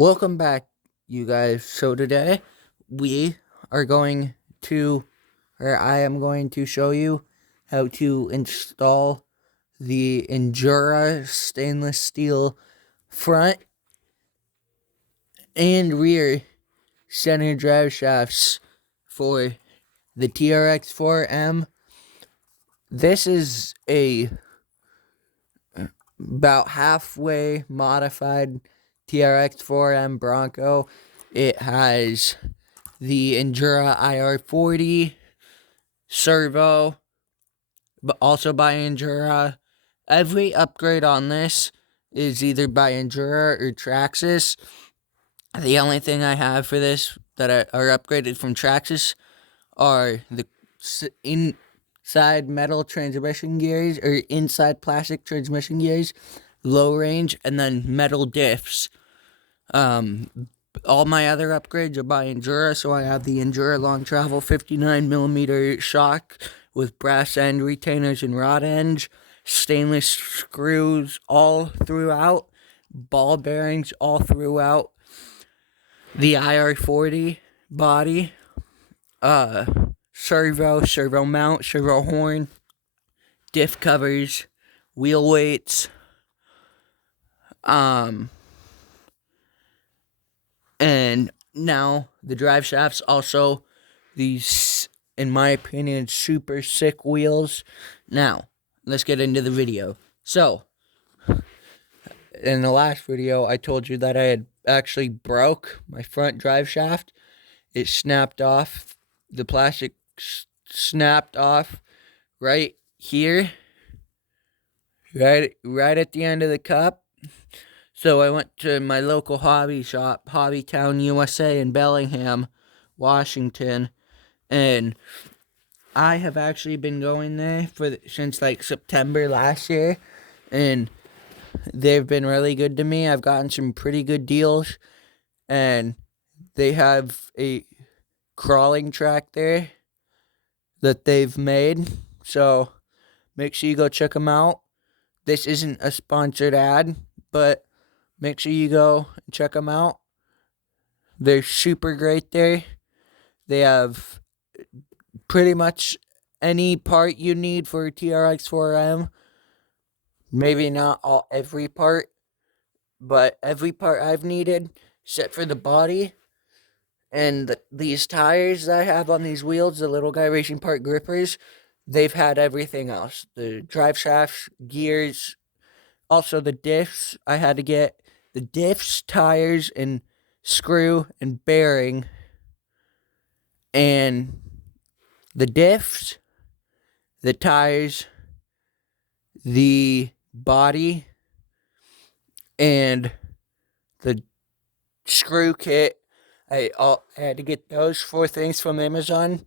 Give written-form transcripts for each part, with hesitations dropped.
Welcome back, you guys. So today we are going to, or I am going to show you how to install the Endura stainless steel front and rear center drive shafts for the TRX4M. This is a about halfway modified TRX4M Bronco. It has the Endura IR40 servo, but also by Endura. Every upgrade on this is either by Endura or Traxxas. The only thing I have for this that are upgraded from Traxxas are the inside metal transmission gears, or inside plastic transmission gears, low range, and then metal diffs. All my other upgrades are by Endura, so I have the Endura Long Travel 59mm shock with brass end retainers and rod ends, stainless screws all throughout, ball bearings all throughout, the IR40 body, servo mount, servo horn, diff covers, wheel weights, and now the drive shafts also these, in my opinion, super sick wheels. Now let's get into the video. So in the last video I told you that I had actually broke my front drive shaft. It snapped off, the plastic snapped off right here, right at the end of the cup. So I went to my local hobby shop, Hobbytown USA in Bellingham, Washington, and I have actually been going there since like September last year, and they've been really good to me. I've gotten some pretty good deals, and they have a crawling track there that they've made, so make sure you go check them out. This isn't a sponsored ad, but make sure you go and check them out. They're super great there. They have pretty much any part you need for a TRX4M. Maybe not every part, but every part I've needed, except for the body. And these tires that I have on these wheels, the Little Guy Racing Part grippers, they've had everything else. The drive shafts, gears, also the diffs. I had to get the diffs, tires, and screw and bearing. And the diffs, the tires, the body, and the screw kit. I had to get those 4 things from Amazon.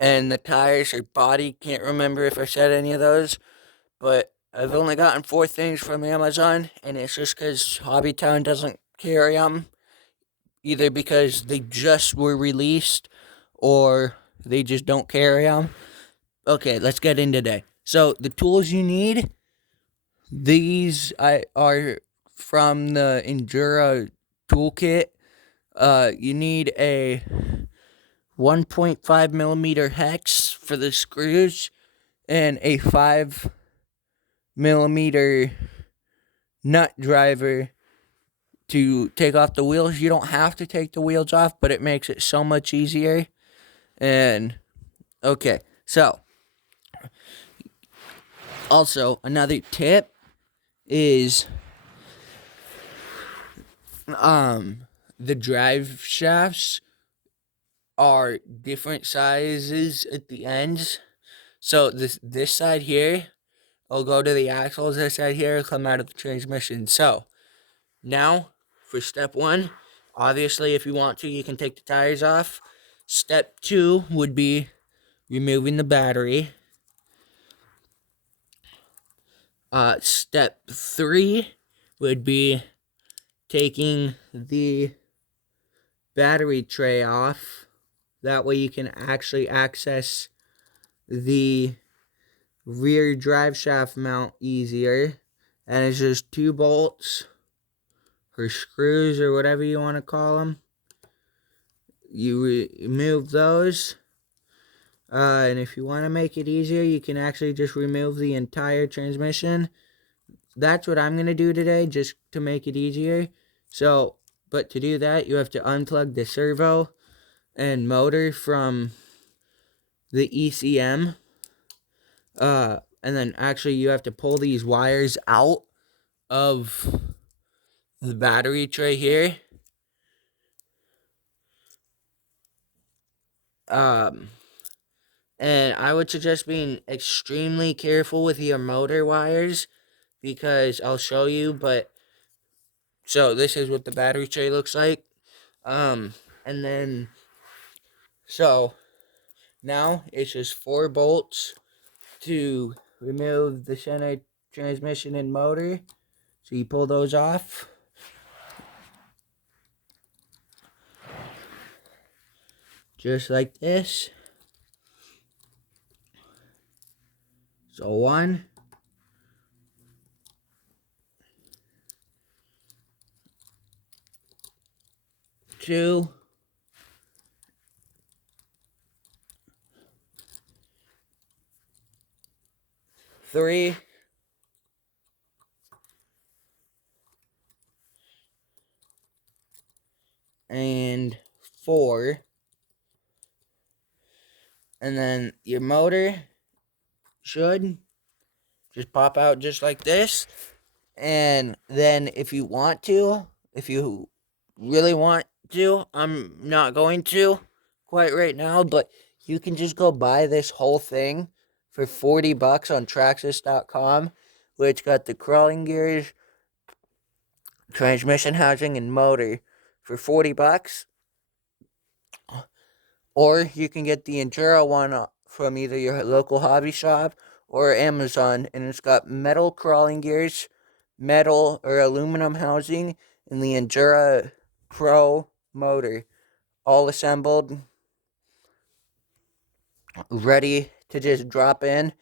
And the tires or body, can't remember if I said any of those, but I've only gotten 4 things from Amazon, and it's just because Hobbytown doesn't carry them, either because they just were released or they just don't carry them. Okay, let's get in today. So the tools you need, these are from the Endura toolkit. You need a 1.5 millimeter hex for the screws and a 5 millimeter nut driver to take off the wheels. You don't have to take the wheels off, but it makes it so much easier. And okay, so also another tip is the drive shafts are different sizes at the ends. So this side here will go to the axles. This side here will come out of the transmission. So now for step 1, obviously if you want to, you can take the tires off. Step 2 would be removing the battery. Step 3 would be taking the battery tray off. That way you can actually access the rear drive shaft mount easier. And it's just 2 bolts or screws or whatever you want to call them. You remove those. And if you want to make it easier, you can actually just remove the entire transmission. That's what I'm going to do today, just to make it easier. So, but to do that, you have to unplug the servo and motor from the ECM. And then actually you have to pull these wires out of the battery tray here. And I would suggest being extremely careful with your motor wires, because I'll show you, but so this is what the battery tray looks like. And then, so now it's just 4 bolts to remove the center transmission and motor. So you pull those off. Just like this. So 1, 2, 3, and 4. And then your motor should just pop out just like this. And then if you want to, if you really want to, I'm not going to quite right now, but you can just go buy this whole thing for $40 on Traxxas.com, which got the crawling gears, transmission housing, and motor for $40. Or you can get the Enduro one from either your local hobby shop or Amazon, and it's got metal crawling gears, metal or aluminum housing, and the Enduro Pro motor, all assembled, ready to just drop in.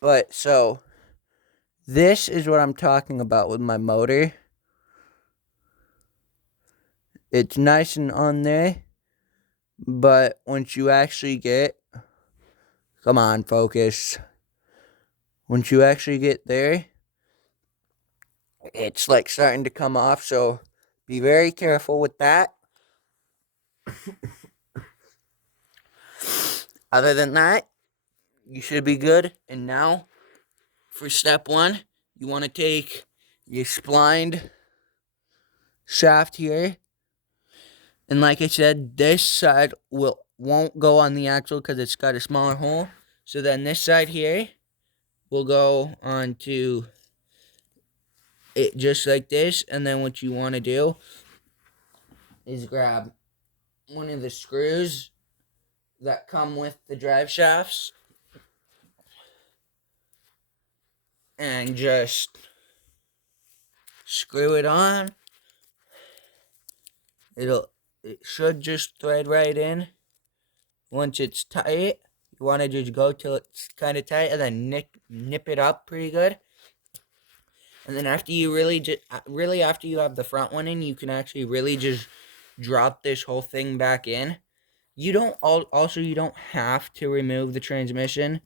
But so, this is what I'm talking about with my motor. It's nice and on there, but once you actually get, come on, focus. Once you actually get there, it's like starting to come off, so be very careful with that. Other than that, you should be good. And now, for step 1, you want to take your splined shaft here. And like I said, this side won't go on the axle because it's got a smaller hole. So then this side here will go onto it just like this. And then what you want to do is grab one of the screws that come with the drive shafts and just screw it on. It should just thread right in. Once it's tight, you want to just go till it's kind of tight and then nip it up pretty good. And then after you really after you have the front one in, you can actually really just drop this whole thing back in. You don't have to remove the transmission.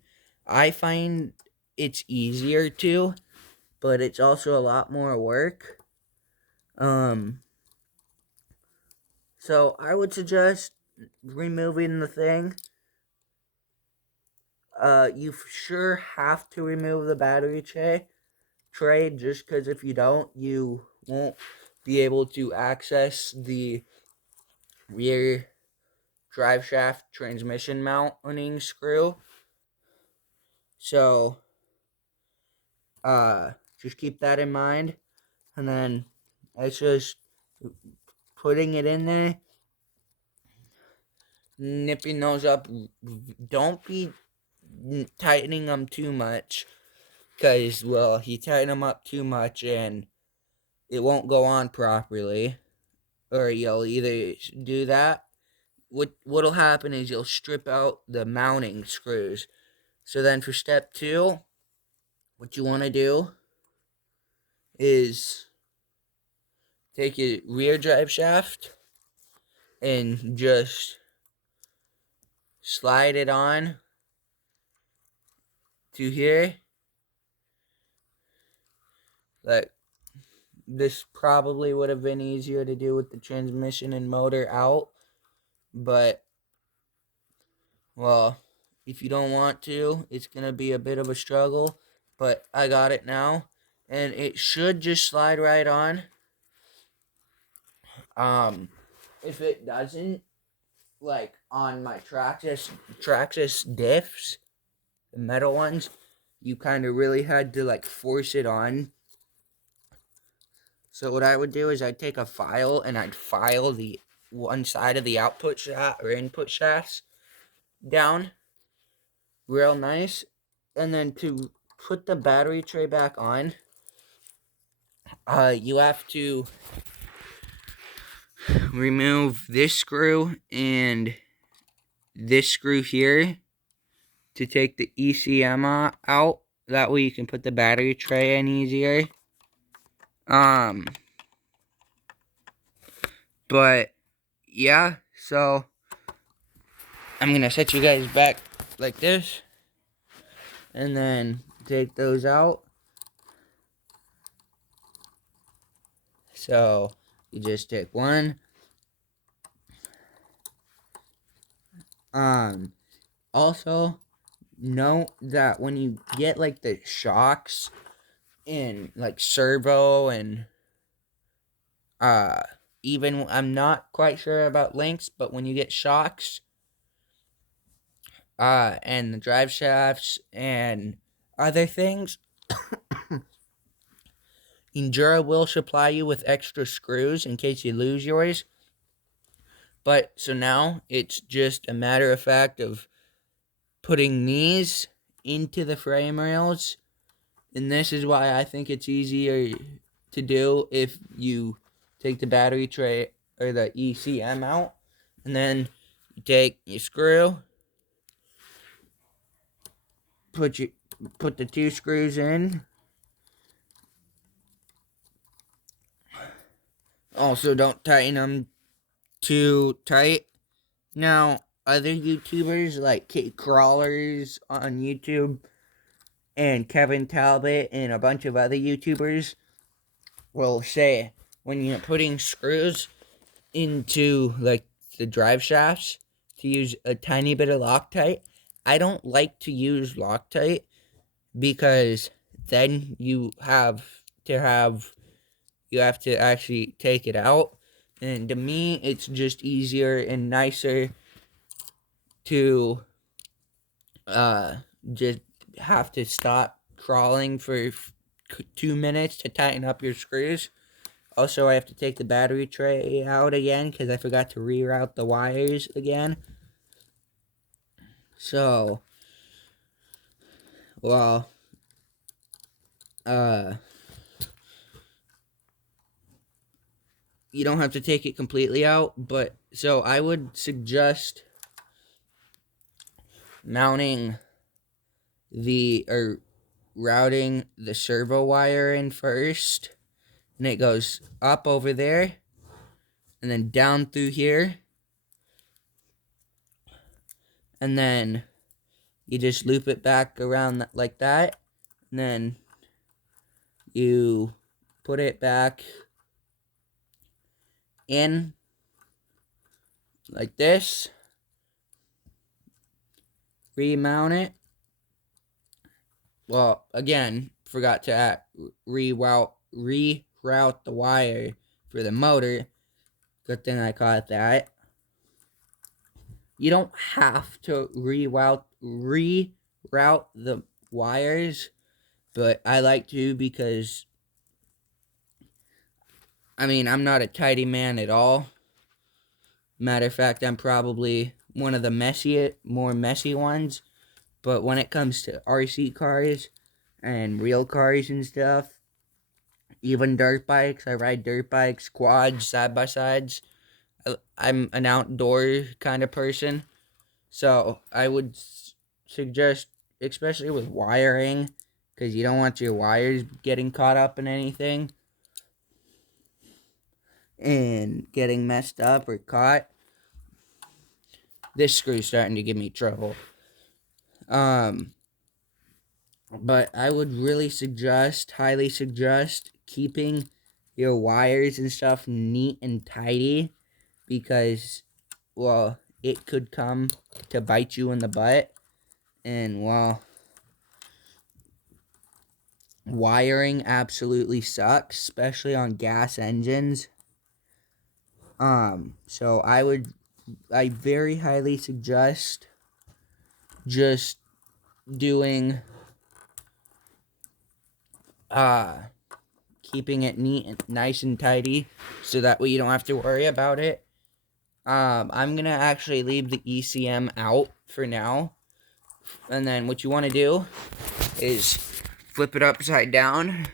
I find it's easier to, but it's also a lot more work. So I would suggest removing the thing. You sure have to remove the battery tray, just because if you don't, you won't be able to access the rear drive shaft transmission mounting screw. So, just keep that in mind. And then it's just putting it in there, nipping those up. Don't be tightening them too much, because, well, you tighten them up too much and it won't go on properly. Or you'll either do that, what'll happen is you'll strip out the mounting screws. So then for step 2, what you want to do is take your rear drive shaft and just slide it on to here. Like, this probably would have been easier to do with the transmission and motor out, but, well, if you don't want to, it's going to be a bit of a struggle, but I got it now, and it should just slide right on. If it doesn't, like on my Traxxas diffs, the metal ones, you kind of really had to like force it on. So what I would do is I'd take a file and I'd file the one side of the output shaft or input shafts down real nice, and then to put the battery tray back on, you have to remove this screw and this screw here to take the ECM out. That way you can put the battery tray in easier. But yeah, so I'm gonna set you guys back like this, and then take those out. So you just take one. Also, note that when you get like the shocks in like servo and even, I'm not quite sure about links, but when you get shocks and the drive shafts and other things, Endura will supply you with extra screws in case you lose yours. But so now it's just a matter of fact of putting these into the frame rails, and this is why I think it's easier to do if you take the battery tray or the ECM out, and then you take your screw, put the two screws in. Also, don't tighten them too tight. Now, other YouTubers like Kate Crawlers on YouTube and Kevin Talbot and a bunch of other YouTubers will say when you're putting screws into like the drive shafts to use a tiny bit of Loctite. I don't like to use Loctite because then you have to actually take it out, and to me it's just easier and nicer to just have to stop crawling for 2 minutes to tighten up your screws. Also, I have to take the battery tray out again because I forgot to reroute the wires again. So, well, you don't have to take it completely out, but so I would suggest mounting or routing the servo wire in first, and it goes up over there and then down through here, and then you just loop it back around like that, and then you put it back in like this, remount it. Well, again, forgot to reroute the wire for the motor. Good thing I caught that. You don't have to reroute the wires, but I like to because, I mean, I'm not a tidy man at all. Matter of fact, I'm probably one of the more messy ones. But when it comes to RC cars and real cars and stuff, even dirt bikes, I ride dirt bikes, quads, side-by-sides. I'm an outdoor kind of person. So I would suggest, especially with wiring, because you don't want your wires getting caught up in anything. and getting messed up or caught, this screw's starting to give me trouble. But I would really highly suggest keeping your wires and stuff neat and tidy, because, well, it could come to bite you in the butt. And, well, wiring absolutely sucks, especially on gas engines. So I very highly suggest just doing, keeping it neat and nice and tidy, so that way you don't have to worry about it. I'm gonna actually leave the ECM out for now, and then what you want to do is flip it upside down,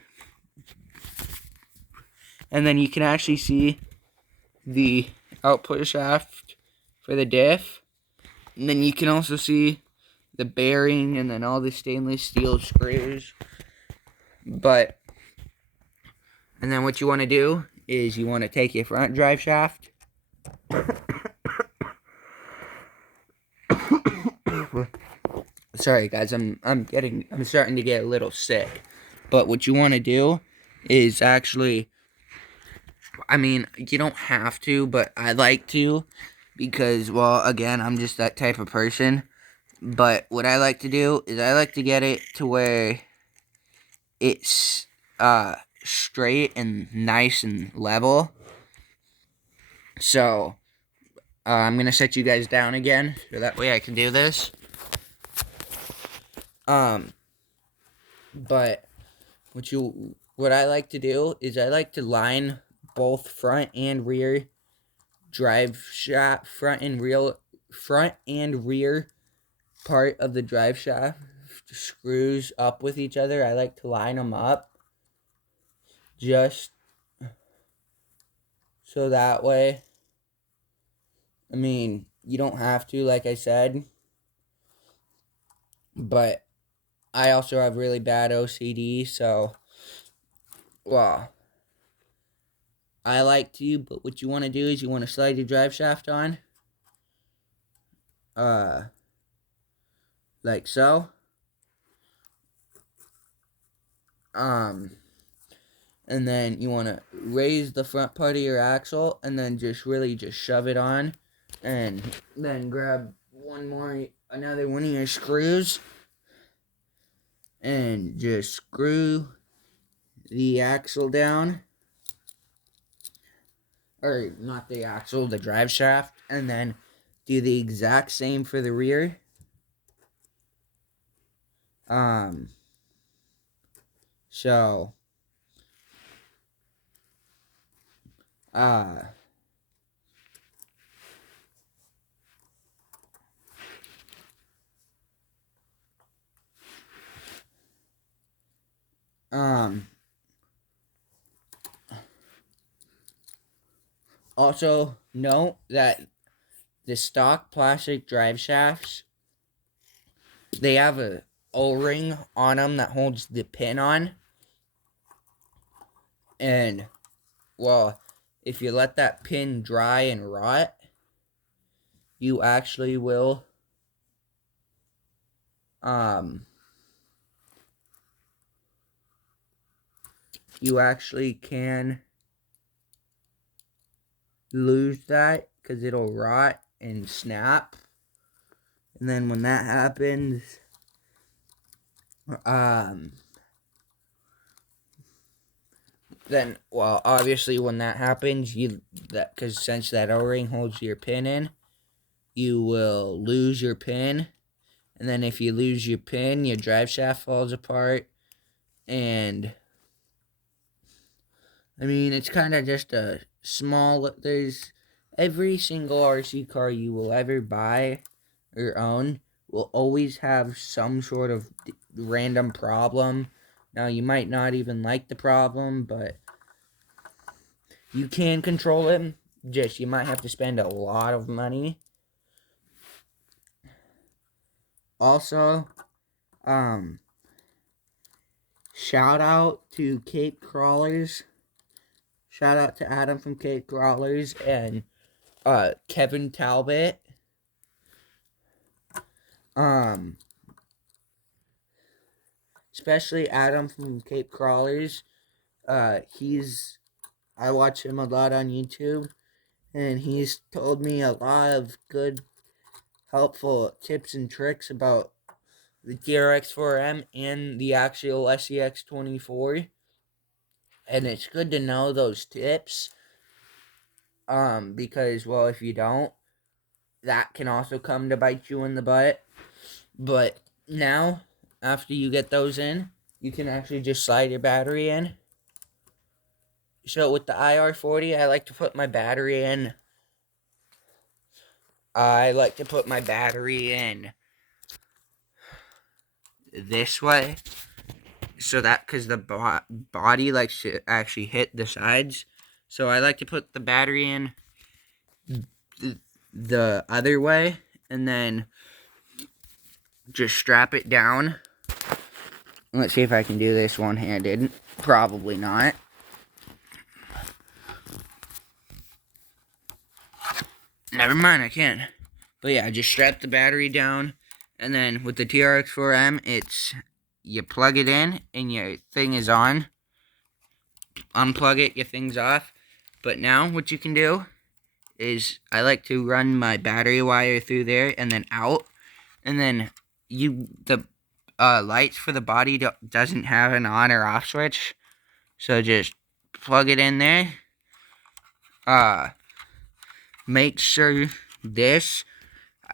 and then you can actually see the output shaft for the diff, and then you can also see the bearing and then all the stainless steel screws. And then what you want to do is you want to take your front drive shaft, sorry guys, I'm starting to get a little sick. But what you want to do is actually, I mean, you don't have to, but I like to, because, well, again, I'm just that type of person. But what I like to do is I like to get it to where it's straight and nice and level. So I'm gonna set you guys down again, so that way I can do this. But what I like to do is I like to line both front and rear drive shaft, front and rear part of the drive shaft screws up with each other. I like to line them up, just so that way, I mean, you don't have to, like I said, but I also have really bad OCD, so, well, I like to, but what you want to do is you want to slide your drive shaft on, like so, and then you want to raise the front part of your axle, and then just really just shove it on, and then grab another one of your screws, and just screw the axle down, or not the axle, the drive shaft, and then do the exact same for the rear. So, also note that the stock plastic drive shafts, they have a O-ring on them that holds the pin on. And, well, if you let that pin dry and rot, you actually will, you actually can lose that, because it'll rot and snap. And then when that happens, then, well, obviously when that happens, because since that O-ring holds your pin in, you will lose your pin. And then if you lose your pin, your drive shaft falls apart. And, I mean, it's kind of just a small, every single RC car you will ever buy or own will always have some sort of random problem. Now, you might not even like the problem, but you can control it. Just, you might have to spend a lot of money. Also, shout out to Cape Crawlers. Shout out to Adam from Cape Crawlers and Kevin Talbot. Especially Adam from Cape Crawlers. I watch him a lot on YouTube, and he's told me a lot of good, helpful tips and tricks about the TRX4M and the actual SEX24. And it's good to know those tips, because, well, if you don't, that can also come to bite you in the butt. But now, after you get those in, you can actually just slide your battery in. So with the IR40, I like to put my battery in this way, so that, because the body likes to actually hit the sides, so I like to put the battery in the other way, and then just strap it down. Let's see if I can do this one-handed. Probably not. Never mind, I can. But yeah, just strap the battery down, and then with the TRX4M, you plug it in, and your thing is on. Unplug it, your thing's off. But now, what you can do is, I like to run my battery wire through there, and then out. And then, the lights for the body doesn't have an on or off switch. So just plug it in there. Make sure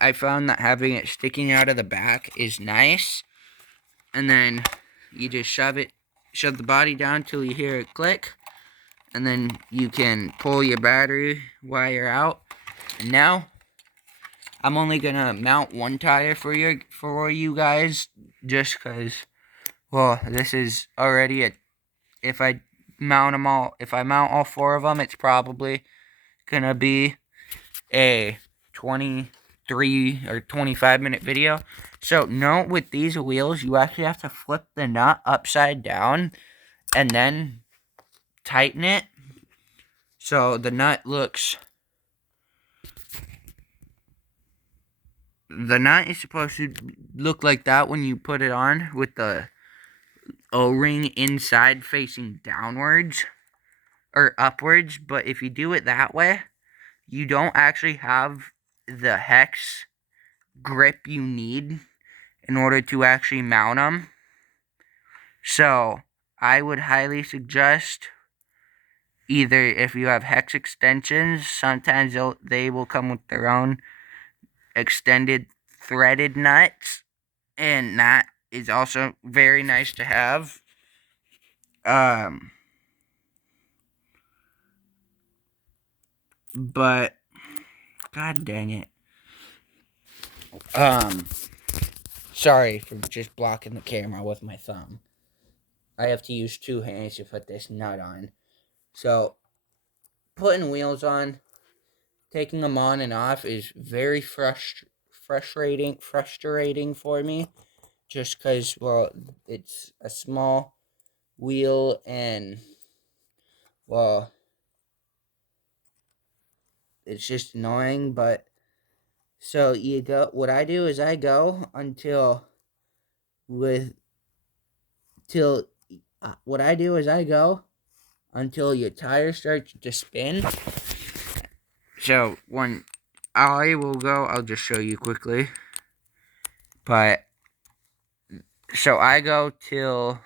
I found that having it sticking out of the back is nice. And then you just shove the body down till you hear it click. And then you can pull your battery wire out. And now, I'm only gonna mount one tire for you guys, just because, well, this is already if I mount all four of them, it's probably gonna be a 23 or 25-minute video. So note, with these wheels, you actually have to flip the nut upside down and then tighten it, so the nut is supposed to look like that when you put it on, with the O-ring inside facing downwards or upwards. But if you do it that way, you don't actually have the hex grip you need in order to actually mount them. So I would highly suggest, either, if you have hex extensions, sometimes they will come with their own extended threaded nuts, and that is also very nice to have. But god dang it. Sorry for just blocking the camera with my thumb. I have to use two hands to put this nut on. So, putting wheels on, taking them on and off is very frustrating for me. Just because, well, it's a small wheel, and, well, it's just annoying. But so what I do is I go until your tire starts to spin. So when I will go, I'll just show you quickly. But so I go till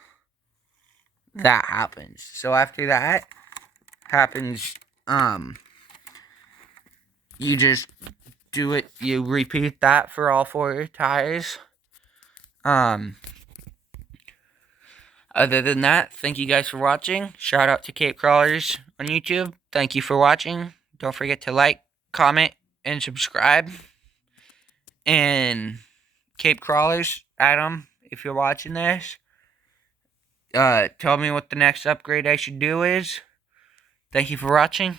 that happens. So after that happens, you just do it. You repeat that for all four tires. Other than that, thank you guys for watching. Shout out to Cape Crawlers on YouTube. Thank you for watching. Don't forget to like, comment, and subscribe. And Cape Crawlers, Adam, if you're watching this, tell me what the next upgrade I should do is. Thank you for watching.